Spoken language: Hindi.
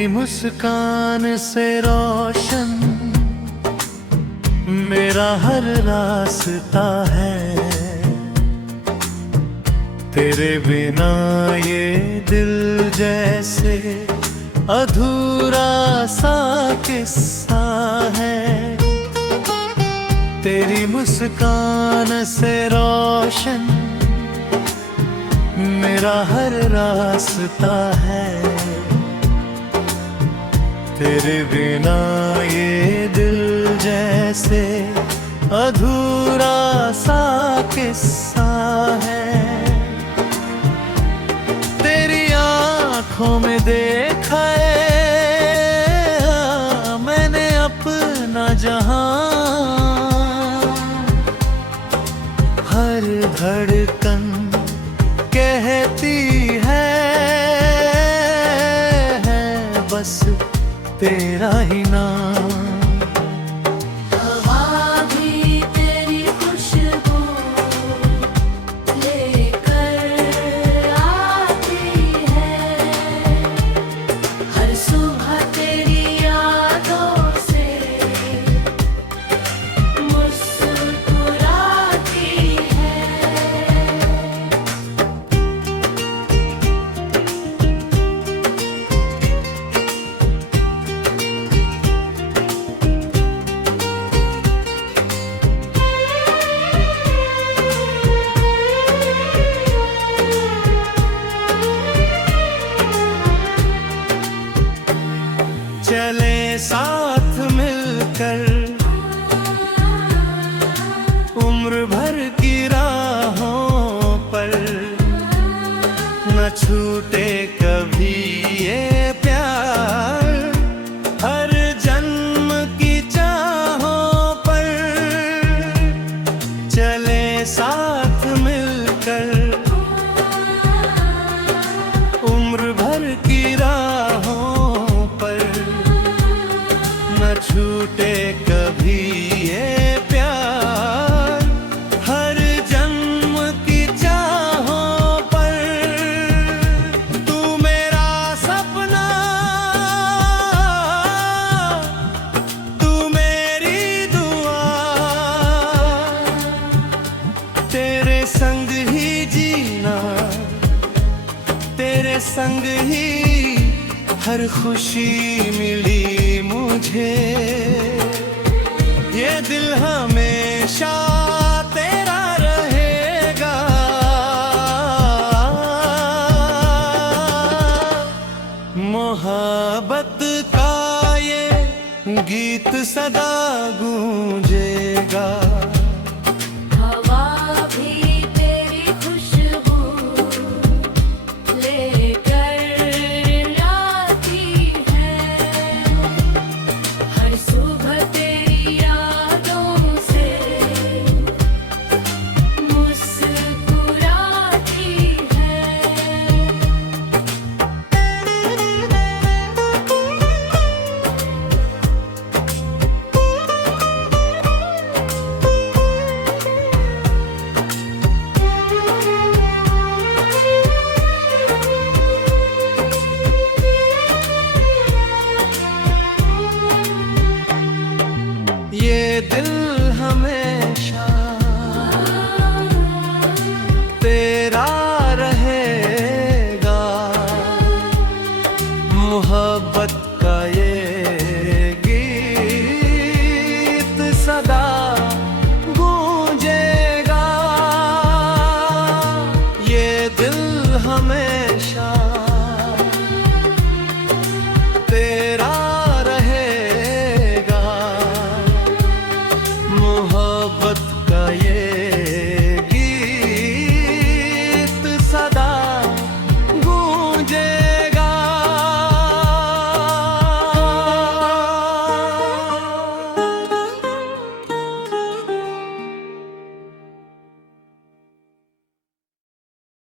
तेरी मुस्कान से रोशन मेरा हर रास्ता है। तेरे बिना ये दिल जैसे अधूरा सा किस्सा है। तेरी मुस्कान से रोशन मेरा हर रास्ता है। तेरे बिना ये दिल जैसे अधूरा सा किस्सा है। तेरी आँखों में देखा है मैंने अपना जहां। हर धड़कन कहती है बस तेरा ही नाम। हवा भी तेरी खुशबू लेकर आती है। हर सुबह तेरी यादों से मुस्कुराती है। चले साथ मिलकर उम्र भर की राहों पर, न छूटे कभी ये प्यार। हर जन्म की चाहों पर चले साथ मिलकर उम्र भर की राहों पर, न छूटे कभी ये प्यार। हर जन्म की चाहों पर तू मेरा सपना, तू मेरी दुआ। तेरे संग ही जीना, तेरे संग ही हर खुशी मिली मुझे। ये दिल हमेशा तेरा रहेगा। मोहब्बत का ये गीत सदा गूंजेगा। हवा भी तेरी खुशबू लेकर आती है। हर सुबह तेरी यादों से मुस्कुराती है। ये दिल हमेशा तेरा रहेगा।